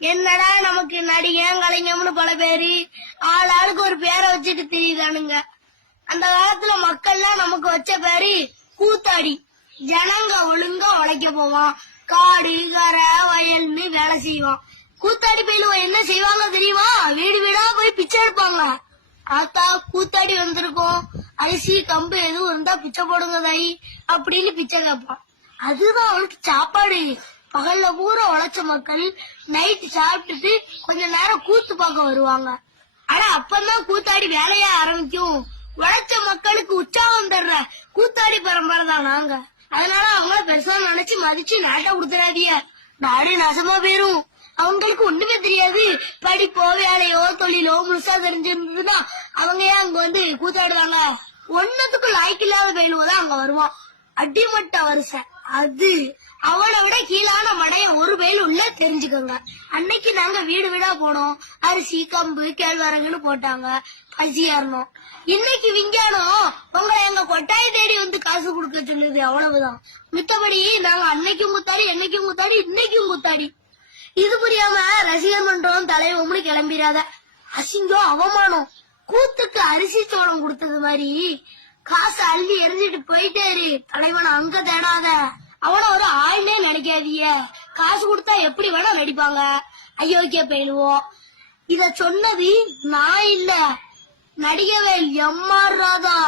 என்னடா நமக்கு நடிகன் கலைஞம்னு பல பேரு ஆளுக்கு ஒரு பேரை வச்சுட்டு தெரியுதானுங்க. அந்த காலத்துல மக்கள்லாம் நமக்கு வச்ச பேரு கூத்தாடி. ஜனங்க ஒழுங்கா உழைக்க போவான், காடு கரை வயல்னு வேலை செய்வான். கூத்தாடி பயிலுவ என்ன செய்வாங்க தெரியுமா? வீடு வீடா போய் பிச்சை எடுப்பாங்க. ஆத்தா கூத்தாடி வந்திருக்கோம், அரிசி கம்பு எதுவும் இருந்தா பிச்சை போடுங்க தாயி அப்படின்னு பிச்சை கேட்பான். அதுதான் அவனுக்கு சாப்பாடு. பகல்ல பூரா உழைச்ச மக்கள் நைட்டு சாப்பிட்டுட்டு கொஞ்ச நேரம் கூத்து பார்க்க வருவாங்க. ஆனா அப்பதான் கூத்தாடி வேலையா ஆரம்பிக்கும். உழைச்ச மக்களுக்கு உற்சாகம் தர்ற கூத்தாடி பரம்பரை தான் நாங்க. அதனால அவங்கள பெருசா நினைச்சு மதிச்சு நாட்டை கொடுத்துறாதிய, நாடு நாசமா போயிரும். அவங்களுக்கு ஒண்ணுமே தெரியாது. படிப்போ வேலையோ தொழிலோ முழுசா தெரிஞ்சிருந்ததுன்னா அவங்க ஏன் அங்க வந்து கூத்தாடுவாங்க? ஒன்னத்துக்கு லாய்க்கு இல்லாத பயிலுவதான் அங்க வருவான். அடிமட்ட வரிசை அது. அவனை விட கீழான மடைய ஒரு பயில் உள்ள தெரிஞ்சுக்கோங்க. அன்னைக்கு நாங்க வீடு வீடா போனோம், அரிசி கம்பு கேழ்வரகுன்னு போட்டாங்க, பசி ஏறணும். இன்னைக்கு விஞ்ஞானம் உங்களை எங்க கொட்டாய தேடி வந்து காசு கொடுக்க சொல்லுது, அவ்வளவுதான். மித்தபடி நாங்க அன்னைக்கும் கூத்தாடி, என்னைக்கும் கூத்தாடி, இன்னைக்கும் கூத்தாடி. இது புரியாம ரசிகர் மன்றம் தலைவம்னு கிளம்பிடாத. அசிங்கம் அவமானம். கூத்துக்கு அரிசி சோளம் கொடுத்தது மாதிரி காசு அள்ளி எரிஞ்சிட்டு போயிட்டே இரு. தலைவனை அங்க தேடாத. அவன ஒரு ஆள்னே நினைக்காதீய. காசு கொடுத்தா எப்படி வேணா நடிப்பாங்க, அயோக்கிய பயிலுவோம். இத சொன்னது நான் இல்ல, நடிகவேல் எம்.ஆர். ராதா.